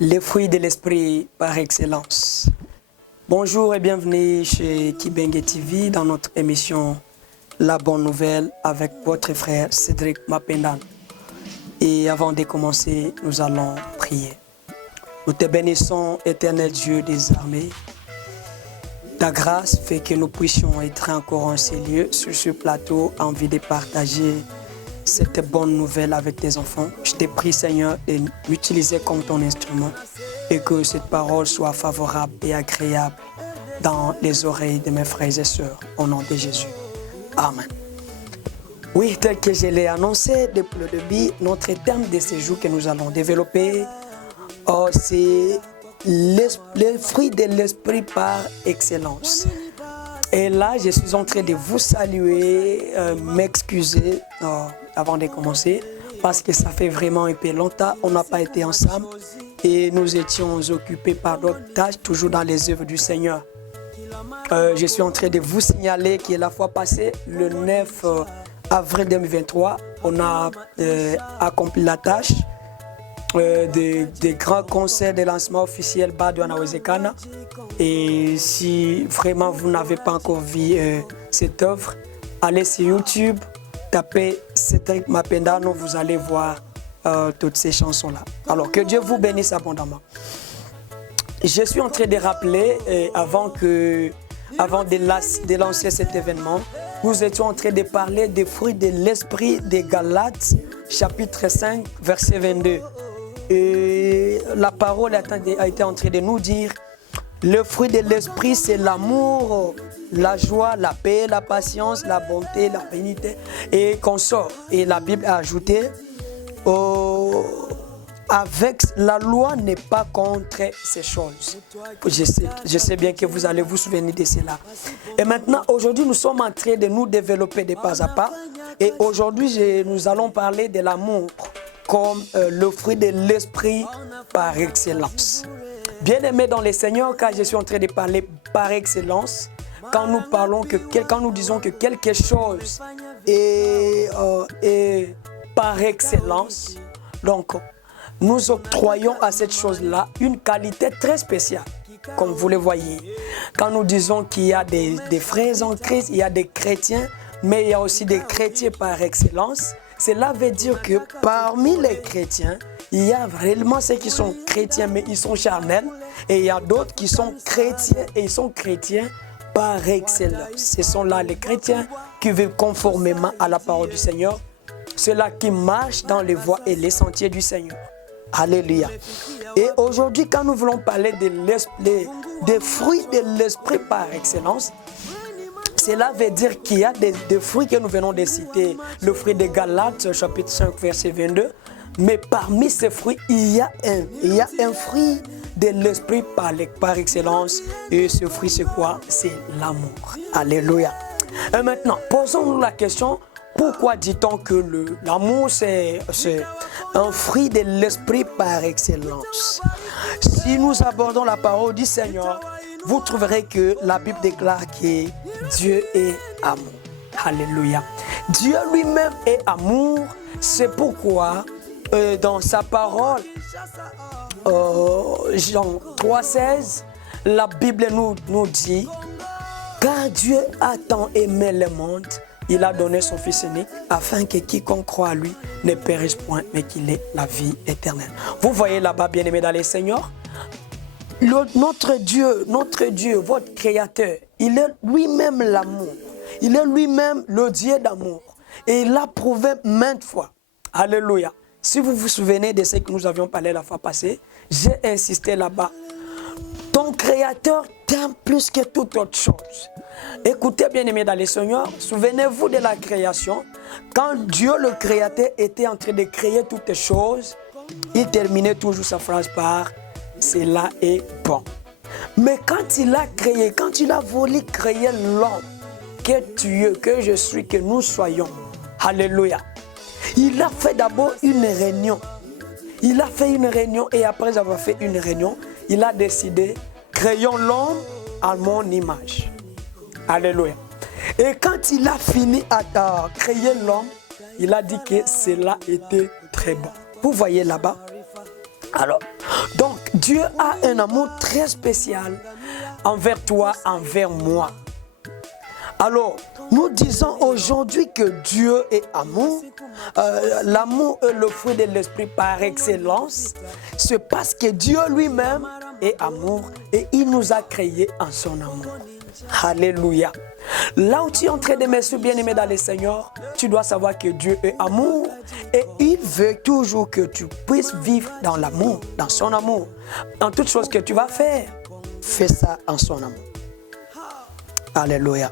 Les fruits de l'esprit par excellence. Bonjour et bienvenue chez Kibenge TV dans notre émission La Bonne Nouvelle avec votre frère Cédric Mapendan. Et avant de commencer, nous allons prier. Nous te bénissons, éternel Dieu des armées. Ta grâce fait que nous puissions être encore en ces lieux, sur ce plateau, envie de partager cette bonne nouvelle avec tes enfants. Je te prie, Seigneur, de m'utiliser comme ton instrument et que cette parole soit favorable et agréable dans les oreilles de mes frères et sœurs. Au nom de Jésus. Amen. Oui, tel que je l'ai annoncé depuis le début, notre thème de ce jour que nous allons développer, c'est les fruits de l'esprit par excellence. Et là, je suis en train de vous saluer, m'excuser avant de commencer, parce que ça fait vraiment un peu longtemps, on n'a pas été ensemble et nous étions occupés par d'autres tâches, toujours dans les œuvres du Seigneur. Je suis en train de vous signaler que la fois passée, le 9 avril 2023, on a accompli la tâche des grands concerts de lancement officiel Badouana Wezekana. Et si vraiment vous n'avez pas encore vu cette œuvre, allez sur YouTube, tapez Cédric Mapendan, vous allez voir toutes ces chansons-là. Alors que Dieu vous bénisse abondamment. Je suis en train de rappeler, avant de lancer cet événement, nous étions en train de parler des fruits de l'esprit des Galates, chapitre 5, verset 22. Et la parole a été en train de nous dire, le fruit de l'esprit, c'est l'amour, la joie, la paix, la patience, la bonté, la bénité et consort. Et la Bible a ajouté, avec la loi n'est pas contre ces choses. Je sais bien que vous allez vous souvenir de cela. Et maintenant, aujourd'hui, nous sommes en train de nous développer de pas à pas. Et aujourd'hui, nous allons parler de l'amour comme le fruit de l'esprit par excellence. Bien-aimé dans le Seigneur, car je suis en train de parler par excellence, quand nous disons que quelque chose est par excellence, donc nous octroyons à cette chose-là une qualité très spéciale, comme vous le voyez. Quand nous disons qu'il y a des frères en Christ, il y a des chrétiens, mais il y a aussi des chrétiens par excellence, cela veut dire que parmi les chrétiens, il y a réellement ceux qui sont chrétiens, mais ils sont charnels. Et il y a d'autres qui sont chrétiens et ils sont chrétiens par excellence. Ce sont là les chrétiens qui vivent conformément à la parole du Seigneur. Ceux-là qui marchent dans les voies et les sentiers du Seigneur. Alléluia. Et aujourd'hui, quand nous voulons parler des fruits de l'esprit par excellence, cela veut dire qu'il y a des fruits que nous venons de citer. Le fruit de Galates, chapitre 5, verset 22. Mais parmi ces fruits, il y a un fruit de l'esprit par excellence. Et ce fruit, c'est quoi? C'est l'amour. Alléluia. Et maintenant, posons-nous la question, pourquoi dit-on que l'amour, c'est un fruit de l'esprit par excellence? Si nous abordons la parole du Seigneur, vous trouverez que la Bible déclare que Dieu est amour. Alléluia. Dieu lui-même est amour. C'est pourquoi dans sa parole, Jean 3,16, la Bible nous dit, car Dieu a tant aimé le monde, il a donné son Fils unique, afin que quiconque croit à lui ne périsse point, mais qu'il ait la vie éternelle. Vous voyez là-bas, bien-aimés dans les Seigneurs, notre Dieu, votre Créateur, il est lui-même l'amour. Il est lui-même le Dieu d'amour. Et il l'a prouvé maintes fois. Alléluia. Si vous vous souvenez de ce que nous avions parlé la fois passée, j'ai insisté là-bas. Ton Créateur t'aime plus que toute autre chose. Écoutez, bien-aimés dans les Seigneurs, souvenez-vous de la création. Quand Dieu, le Créateur, était en train de créer toutes les choses, il terminait toujours sa phrase par « cela est bon ». Mais quand il a voulu créer l'homme, que tu es, que je suis, que nous soyons, alléluia, il a fait d'abord une réunion. Il a fait une réunion et après avoir fait une réunion, il a décidé, créons l'homme à mon image. Alléluia. Et quand il a fini à créer l'homme, il a dit que cela était très bon. Vous voyez là-bas. Alors, Donc, Dieu a un amour très spécial envers toi, envers moi. Alors, nous disons aujourd'hui que Dieu est amour. L'amour est le fruit de l'esprit par excellence. C'est parce que Dieu lui-même est amour et il nous a créés en son amour. Alléluia. Là où tu es en train de me bien-aimé dans le Seigneur, tu dois savoir que Dieu est amour et il veut toujours que tu puisses vivre dans l'amour, dans son amour. En toute chose que tu vas faire, fais ça en son amour. Alléluia.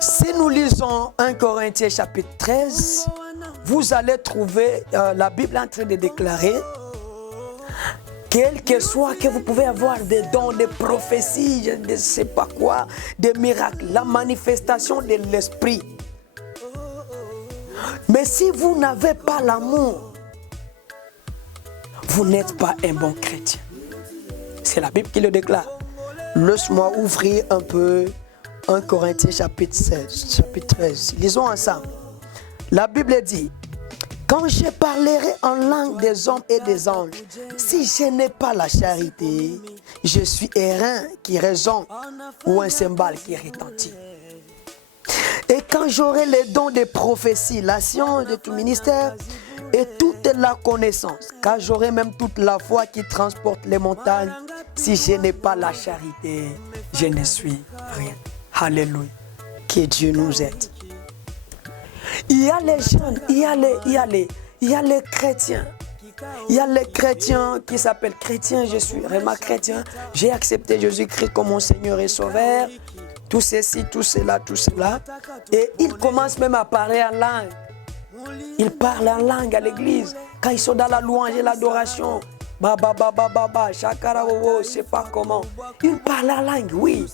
Si nous lisons 1 Corinthiens chapitre 13, vous allez trouver la Bible en train de déclarer quel que soit que vous pouvez avoir des dons, des prophéties, je ne sais pas quoi, des miracles, la manifestation de l'esprit. Mais si vous n'avez pas l'amour, vous n'êtes pas un bon chrétien. C'est la Bible qui le déclare. Laisse-moi ouvrir un peu 1 Corinthiens chapitre 16, chapitre 13. Lisons ensemble. La Bible dit: quand je parlerai en langue des hommes et des anges, si je n'ai pas la charité, je suis un rein qui résonne ou un cymbale qui retentit. Et quand j'aurai les dons de prophétie, la science de tout ministère et toute la connaissance, quand j'aurai même toute la foi qui transporte les montagnes, si je n'ai pas la charité, je ne suis rien. Alléluia. Que Dieu nous aide. Il y a les jeunes, il y a les chrétiens. Il y a les chrétiens qui s'appellent chrétiens. Je suis vraiment chrétien. J'ai accepté Jésus-Christ comme mon Seigneur et Sauveur. Tout ceci, tout cela, tout cela. Et ils commencent même à parler en langue. Ils parlent en langue à l'église. Quand ils sont dans la louange et l'adoration. Shakara, je sais pas comment. Ils parlent en langue, oui.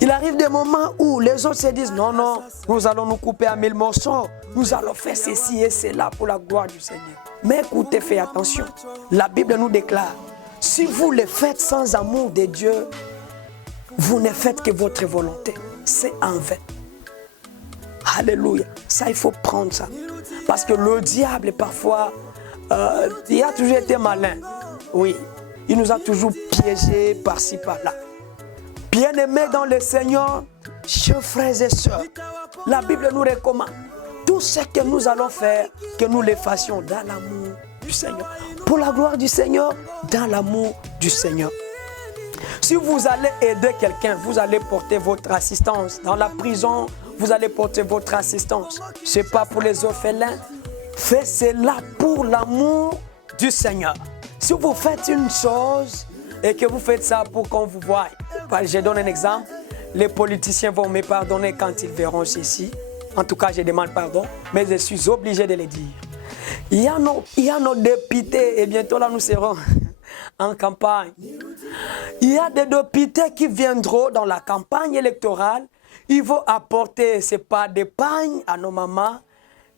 Il arrive des moments où les autres se disent non, non, nous allons nous couper en 1000 morceaux. Nous allons faire ceci et cela pour la gloire du Seigneur. Mais écoutez, faites attention. La Bible nous déclare, si vous le faites sans amour de Dieu, vous ne faites que votre volonté. C'est en vain. Alléluia. Ça, il faut prendre ça. Parce que le diable, parfois, il a toujours été malin. Oui. Il nous a toujours piégés par-ci, par-là. Bien-aimés dans le Seigneur, chers frères et sœurs, la Bible nous recommande tout ce que nous allons faire, que nous le fassions dans l'amour du Seigneur. Pour la gloire du Seigneur, dans l'amour du Seigneur. Si vous allez aider quelqu'un, vous allez porter votre assistance. Dans la prison, vous allez porter votre assistance. Ce n'est pas pour les orphelins. Faites cela pour l'amour du Seigneur. Si vous faites une chose et que vous faites ça pour qu'on vous voie, je donne un exemple. Les politiciens vont me pardonner quand ils verront ceci. En tout cas, je demande pardon, mais je suis obligé de le dire. Il y a nos députés, et bientôt là nous serons en campagne. Il y a des députés qui viendront dans la campagne électorale. Ils vont apporter, c'est pas des pagnes à nos mamans,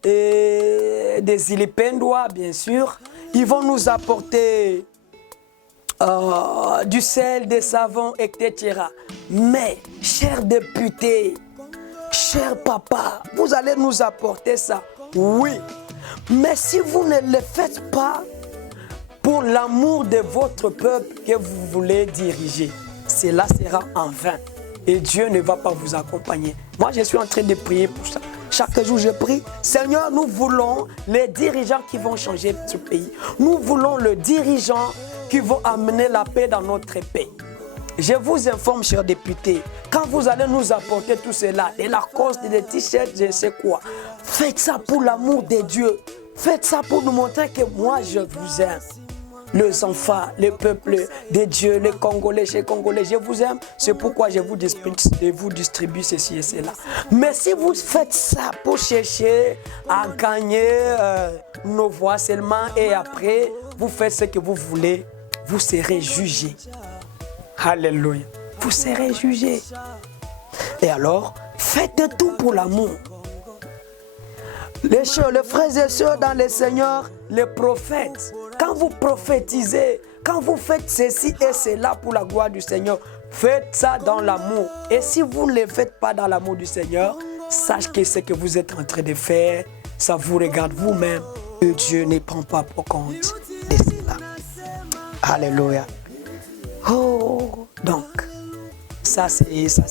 et des ilipendwa, bien sûr. Ils vont nous apporter du sel, des savons, etc. Mais, chers députés, chers papas, vous allez nous apporter ça. Oui. Mais si vous ne le faites pas pour l'amour de votre peuple que vous voulez diriger, cela sera en vain. Et Dieu ne va pas vous accompagner. Moi, je suis en train de prier pour ça. Chaque jour, je prie. Seigneur, nous voulons les dirigeants qui vont changer ce pays. Nous voulons les dirigeants qui vont amener la paix dans notre pays. Je vous informe, chers députés, quand vous allez nous apporter tout cela, de la cause, des t-shirts, je ne sais quoi, faites ça pour l'amour de Dieu. Faites ça pour nous montrer que moi, je vous aime. Les enfants, le peuple de Dieu, les Congolais, chez Congolais, je vous aime. C'est pourquoi je vous distribue ceci et cela. Mais si vous faites ça pour chercher à gagner nos voix seulement et après, vous faites ce que vous voulez, vous serez jugés. Alléluia. Vous serez jugés. Et alors, faites tout pour l'amour. Les frères et sœurs dans le Seigneur, les prophètes, quand vous prophétisez, quand vous faites ceci et cela pour la gloire du Seigneur, faites ça dans l'amour. Et si vous ne le faites pas dans l'amour du Seigneur, sachez que ce que vous êtes en train de faire, ça vous regarde vous-même et Dieu ne prend pas pour compte de cela. Alléluia. Oh, donc, ça c'est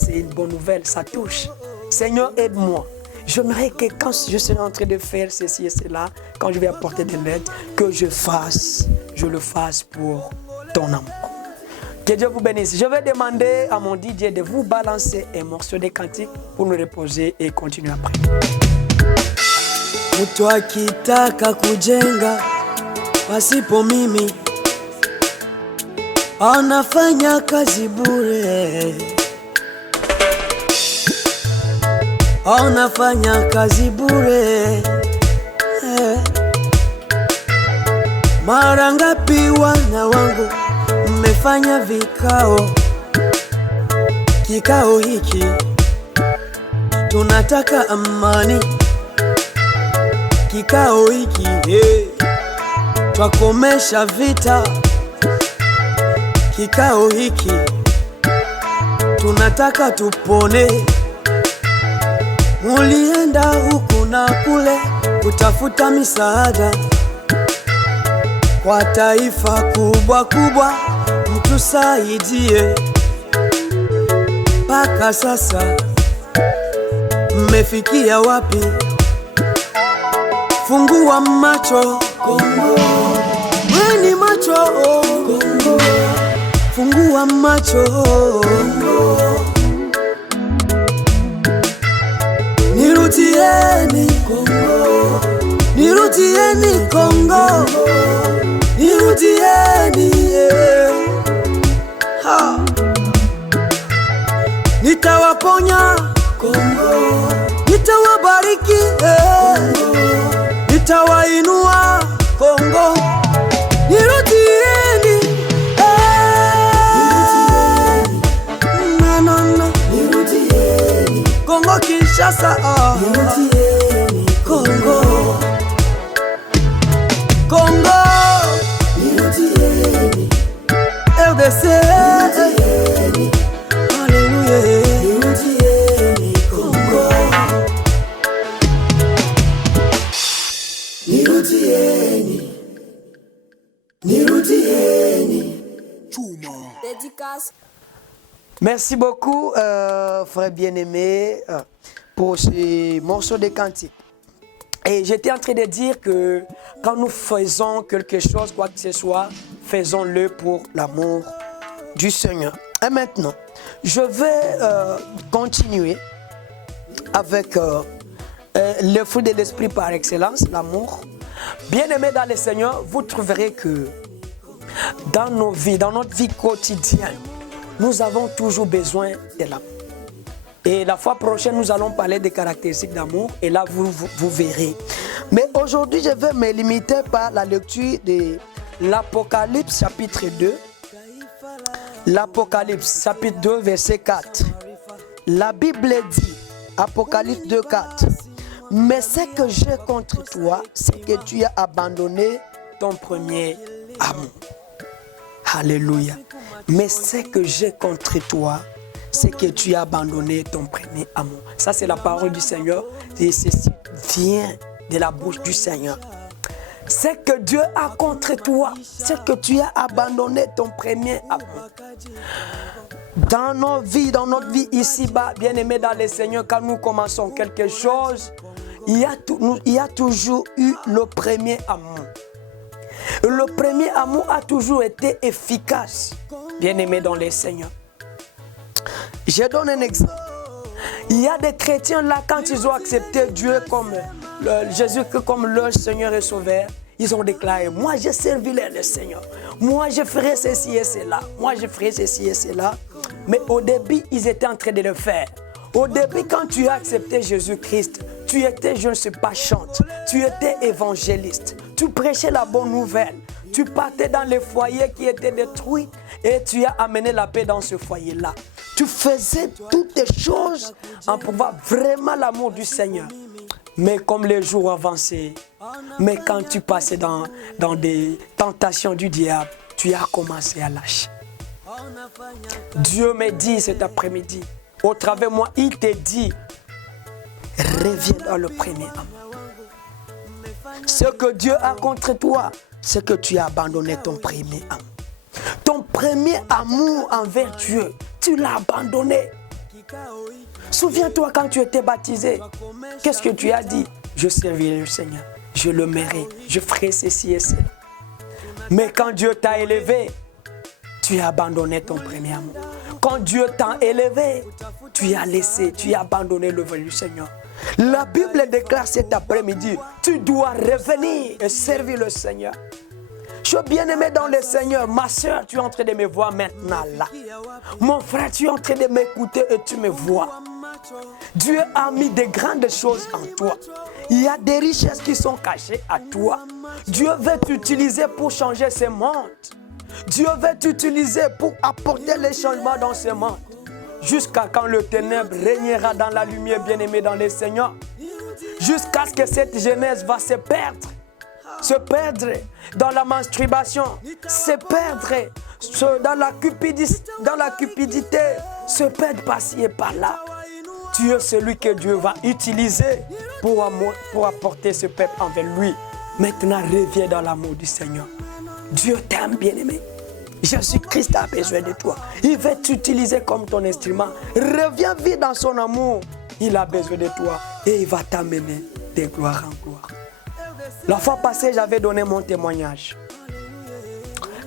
une bonne nouvelle, ça touche. Seigneur, aide-moi. J'aimerais que quand je serai en train de faire ceci et cela, quand je vais apporter de l'aide, que je le fasse pour ton amour. Que Dieu vous bénisse. Je vais demander à mon DJ de vous balancer un morceau de cantique pour nous reposer et continuer après. Mtu akitaka kujenga pasipo mimi anafanya kazi bure, anafanya kazi bure. Mara ngapi wana wangu mmefanya kikao hiki, tunataka amani. Kikao hiki twakomesha vita. Kikao hiki tunataka tupone. Mulienda huku na kule kutafuta misaada kwa taifa kubwa kubwa, mtusaidie. Paka sasa mmefikia wapi? Fungua macho Kongo, weni macho Kongo, fungua macho Kongo. Nirutieni Kongo, nirutieni Kongo, nirutieni ha. Nitawaponya Kongo, nitawabariki nitawainua Kongo. Nirutieni nirutieni Kongo Kinshasa nirutieni Kongo Kongo nirutieni RDC nirutieni Hallelujah nirutieni Kongo nirutieni nirutieni Chuma dédicace. Merci beaucoup, frère bien-aimé, pour ce morceau de cantique. Et j'étais en train de dire que quand nous faisons quelque chose, quoi que ce soit, faisons-le pour l'amour du Seigneur. Et maintenant, je vais continuer avec le fruit de l'esprit par excellence, l'amour. Bien-aimés dans le Seigneur, vous trouverez que dans nos vies, dans notre vie quotidienne, nous avons toujours besoin de l'amour. Et la fois prochaine, nous allons parler des caractéristiques d'amour. Et là, vous verrez. Mais aujourd'hui, je vais me limiter par la lecture de l'Apocalypse chapitre 2. L'Apocalypse chapitre 2, verset 4. La Bible dit, Apocalypse 2, 4. Mais ce que j'ai contre toi, c'est que tu as abandonné ton premier amour. Alléluia. Mais ce que j'ai contre toi, c'est que tu as abandonné ton premier amour. Ça, c'est la parole du Seigneur. Et ceci vient de la bouche du Seigneur. Ce que Dieu a contre toi, c'est que tu as abandonné ton premier amour. Dans notre vie ici-bas, bien-aimés dans le Seigneur, quand nous commençons quelque chose, il y a toujours eu le premier amour. Le premier amour a toujours été efficace, bien-aimés dans le Seigneur. Je donne un exemple. Il y a des chrétiens là, quand ils ont accepté Dieu comme Jésus comme leur Seigneur et Sauveur, ils ont déclaré, moi je servirai le Seigneur, moi je ferai ceci et cela, moi je ferai ceci et cela. Mais au début, ils étaient en train de le faire. Au début, quand tu as accepté Jésus-Christ, tu étais, je ne sais pas, chante, tu étais évangéliste, tu prêchais la bonne nouvelle, tu partais dans les foyers qui étaient détruits et tu as amené la paix dans ce foyer-là. Tu faisais toutes les choses en prouvant vraiment l'amour du Seigneur. Mais comme les jours avançaient, mais quand tu passais dans des tentations du diable, tu as commencé à lâcher. Dieu me dit cet après-midi, au travers de moi, il te dit, reviens dans le premier amour. Ce que Dieu a contre toi, c'est que tu as abandonné ton premier amour. Ton premier amour envers Dieu, tu l'as abandonné. Souviens-toi quand tu étais baptisé, qu'est-ce que tu as dit? Je servirai le Seigneur, je le mérite, je ferai ceci et cela. Mais quand Dieu t'a élevé, tu as abandonné ton premier amour. Quand Dieu t'a élevé, tu as laissé, tu as abandonné le vrai du Seigneur. La Bible déclare cet après-midi, tu dois revenir et servir le Seigneur. Je suis bien-aimé dans le Seigneur. Ma soeur, tu es en train de me voir maintenant là. Mon frère, tu es en train de m'écouter et tu me vois. Dieu a mis de grandes choses en toi. Il y a des richesses qui sont cachées à toi. Dieu veut t'utiliser pour changer ce monde. Dieu veut t'utiliser pour apporter les changements dans ce monde. Jusqu'à quand le ténèbre régnera dans la lumière, bien-aimé dans le Seigneur. Jusqu'à ce que cette jeunesse va se perdre dans la masturbation, se perdre dans la cupidité, se perdre par-ci et par-là. Tu es celui que Dieu va utiliser pour apporter ce peuple envers lui. Maintenant, reviens dans l'amour du Seigneur. Dieu t'aime, bien-aimé. Jésus-Christ a besoin de toi. Il veut t'utiliser comme ton instrument. Reviens vite dans son amour. Il a besoin de toi et il va t'amener de gloire en gloire. La fois passée, j'avais donné mon témoignage.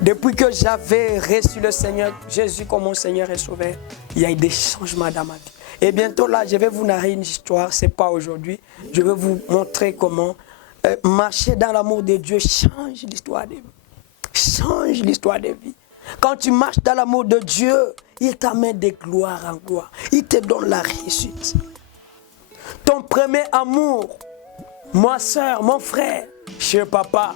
Depuis que j'avais reçu le Seigneur, Jésus comme mon Seigneur et Sauveur, il y a eu des changements dans ma vie. Et bientôt là, je vais vous narrer une histoire, ce n'est pas aujourd'hui. Je vais vous montrer comment marcher dans l'amour de Dieu change l'histoire de vie. Change l'histoire de vie. Quand tu marches dans l'amour de Dieu, il t'amène de gloire en gloire. Il te donne la réussite. Ton premier amour, ma soeur, mon frère, cher papa,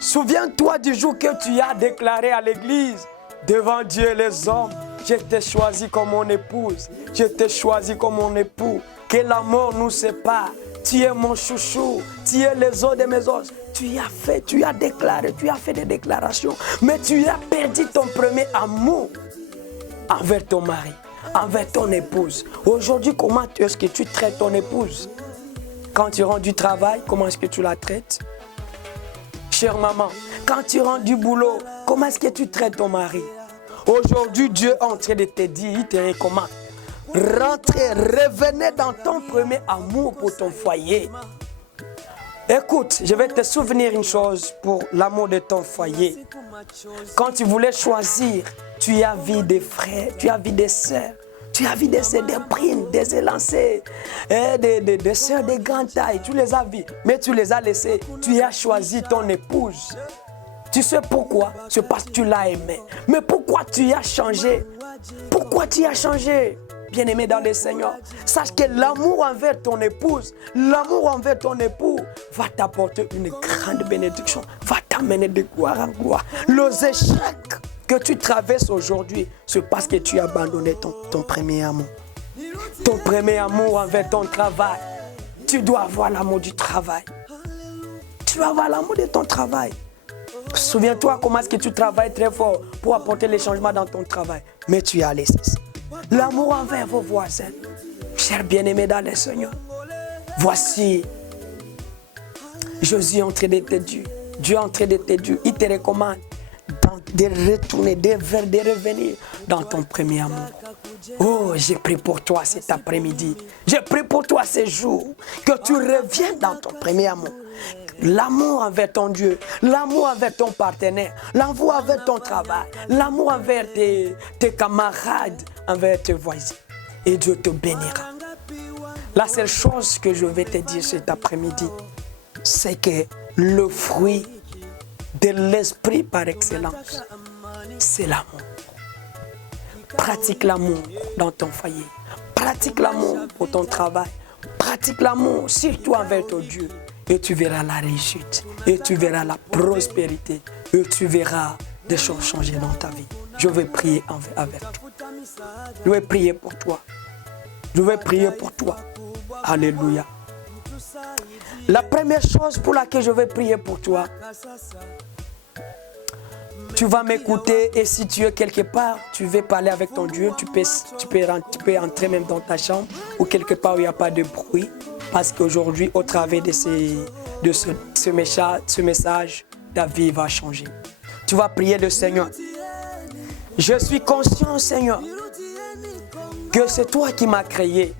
souviens-toi du jour que tu as déclaré à l'église, devant Dieu et les hommes, je t'ai choisi comme mon épouse, je t'ai choisi comme mon époux, que l'amour nous sépare. Tu es mon chouchou, tu es les os de mes os. Tu as déclaré, tu as fait des déclarations, mais tu as perdu ton premier amour envers ton mari, envers ton épouse. Aujourd'hui, comment est-ce que tu traites ton épouse? Quand tu rentres du travail, comment est-ce que tu la traites? Chère maman, quand tu rentres du boulot, comment est-ce que tu traites ton mari? Aujourd'hui, Dieu est en train de te dire, il te recommande. Rentrez, revenez dans ton premier amour pour ton foyer. Écoute, je vais te souvenir une chose pour l'amour de ton foyer. Quand tu voulais choisir, tu as vu des frères, tu as vu des sœurs, tu as vu des sœurs, des primes, des élancés, des sœurs de grande taille, tu les as vues, mais tu les as laissées. Tu as choisi ton épouse. Tu sais pourquoi? C'est parce que tu l'as aimée. Mais pourquoi tu as changé? Pourquoi tu as changé? Bien-aimé dans le Seigneur, sache que l'amour envers ton épouse, l'amour envers ton époux va t'apporter une grande bénédiction, va t'amener de gloire en gloire. Les échecs que tu traverses aujourd'hui, c'est parce que tu as abandonné ton premier amour. Ton premier amour envers ton travail. Tu dois avoir l'amour du travail. Tu dois avoir l'amour de ton travail. Souviens-toi comment est-ce que tu travailles très fort pour apporter les changements dans ton travail. Mais tu as laissé ça. L'amour envers vos voisins. Chers bien-aimés dans le Seigneur, voici Jésus est en train de te dire, Dieu est en train de te dire, il te recommande de retourner, de revenir dans ton premier amour. Oh, j'ai prié pour toi cet après-midi. J'ai prié pour toi ce jour, que tu reviennes dans ton premier amour. L'amour envers ton Dieu, l'amour envers ton partenaire, l'amour envers ton travail, l'amour envers tes camarades, envers tes voisins. Et Dieu te bénira. La seule chose que je vais te dire cet après-midi, c'est que le fruit de l'esprit par excellence, c'est l'amour. Pratique l'amour dans ton foyer. Pratique l'amour pour ton travail. Pratique l'amour surtout envers ton Dieu. Et tu verras la réussite. Et tu verras la prospérité. Et tu verras des choses changer dans ta vie. Je vais prier avec toi. Je vais prier pour toi. Je vais prier pour toi. Alléluia. La première chose pour laquelle je vais prier pour toi, tu vas m'écouter et si tu es quelque part, tu veux parler avec ton Dieu, tu peux entrer même dans ta chambre ou quelque part où il n'y a pas de bruit. Parce qu'aujourd'hui, au travers de ce message, ta vie va changer. Tu vas prier le Seigneur. Je suis conscient, Seigneur, que c'est toi qui m'as créé.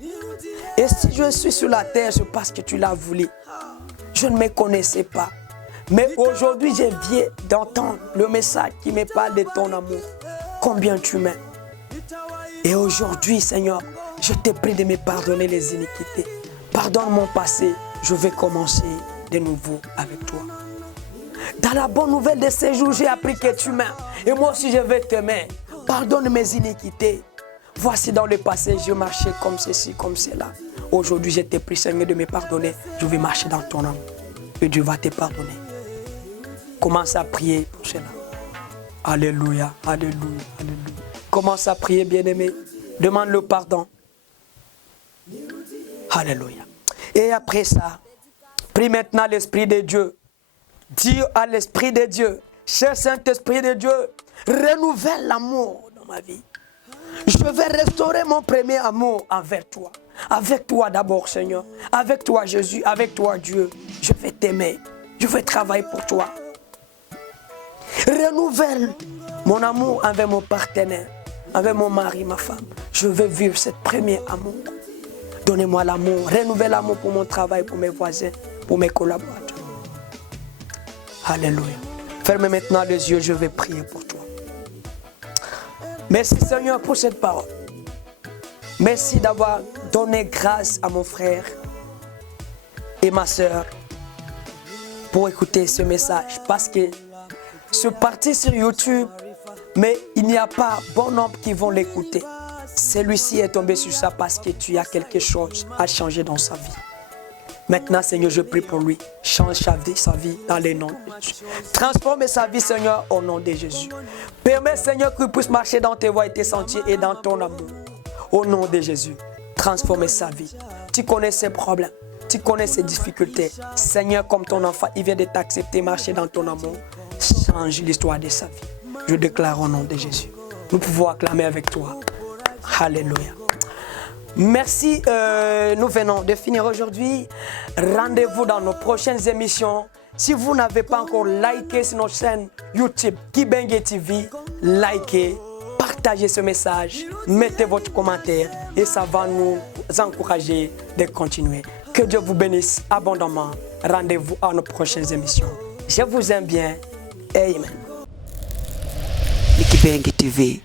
Et si je suis sur la terre, c'est parce que tu l'as voulu. Je ne me connaissais pas. Mais aujourd'hui, je viens d'entendre le message qui me parle de ton amour. Combien tu m'aimes. Et aujourd'hui, Seigneur, je te prie de me pardonner les iniquités. Pardonne mon passé. Je vais commencer de nouveau avec toi. Dans la bonne nouvelle de ces jours, j'ai appris que tu m'aimes. Et moi aussi, je vais t'aimer. Pardonne mes iniquités. Voici dans le passé, je marchais comme ceci, comme cela. Aujourd'hui, je te prie, Seigneur, de me pardonner. Je vais marcher dans ton amour. Et Dieu va te pardonner. Commence à prier pour cela. Alléluia, alléluia, alléluia. Commence à prier, bien-aimé. Demande le pardon. Alléluia. Et après ça, prie maintenant l'Esprit de Dieu. Dis à l'Esprit de Dieu, cher Saint-Esprit de Dieu, renouvelle l'amour dans ma vie. Je vais restaurer mon premier amour envers toi. Avec toi d'abord, Seigneur. Avec toi, Jésus. Avec toi, Dieu. Je vais t'aimer. Je vais travailler pour toi. Renouvelle mon amour envers mon partenaire, envers mon mari, ma femme. Je veux vivre ce premier amour. Donnez-moi l'amour. Renouvelle l'amour pour mon travail, pour mes voisins, pour mes collaborateurs. Alléluia. Ferme maintenant les yeux, je vais prier pour toi. Merci Seigneur pour cette parole. Merci d'avoir donné grâce à mon frère et ma soeur pour écouter ce message. Parce que c'est parti sur YouTube, mais il n'y a pas bon nombre qui vont l'écouter. Celui-ci est tombé sur ça parce que tu as quelque chose à changer dans sa vie. Maintenant, Seigneur, je prie pour lui. Change sa vie dans les noms de Jésus. Transforme sa vie, Seigneur, au nom de Jésus. Permets, Seigneur, qu'il puisse marcher dans tes voies et tes sentiers et dans ton amour. Au nom de Jésus, transforme sa vie. Tu connais ses problèmes. Tu connais ses difficultés. Seigneur, comme ton enfant, il vient de t'accepter, marcher dans ton amour. Change l'histoire de sa vie. Je déclare au nom de Jésus. Nous pouvons acclamer avec toi. Alléluia. Merci, nous venons de finir aujourd'hui. Rendez-vous dans nos prochaines émissions. Si vous n'avez pas encore liké sur notre chaîne YouTube Kibengue TV, likez, partagez ce message, mettez votre commentaire et ça va nous encourager de continuer. Que Dieu vous bénisse abondamment. Rendez-vous à nos prochaines émissions. Je vous aime bien. Amen. Kibengue TV.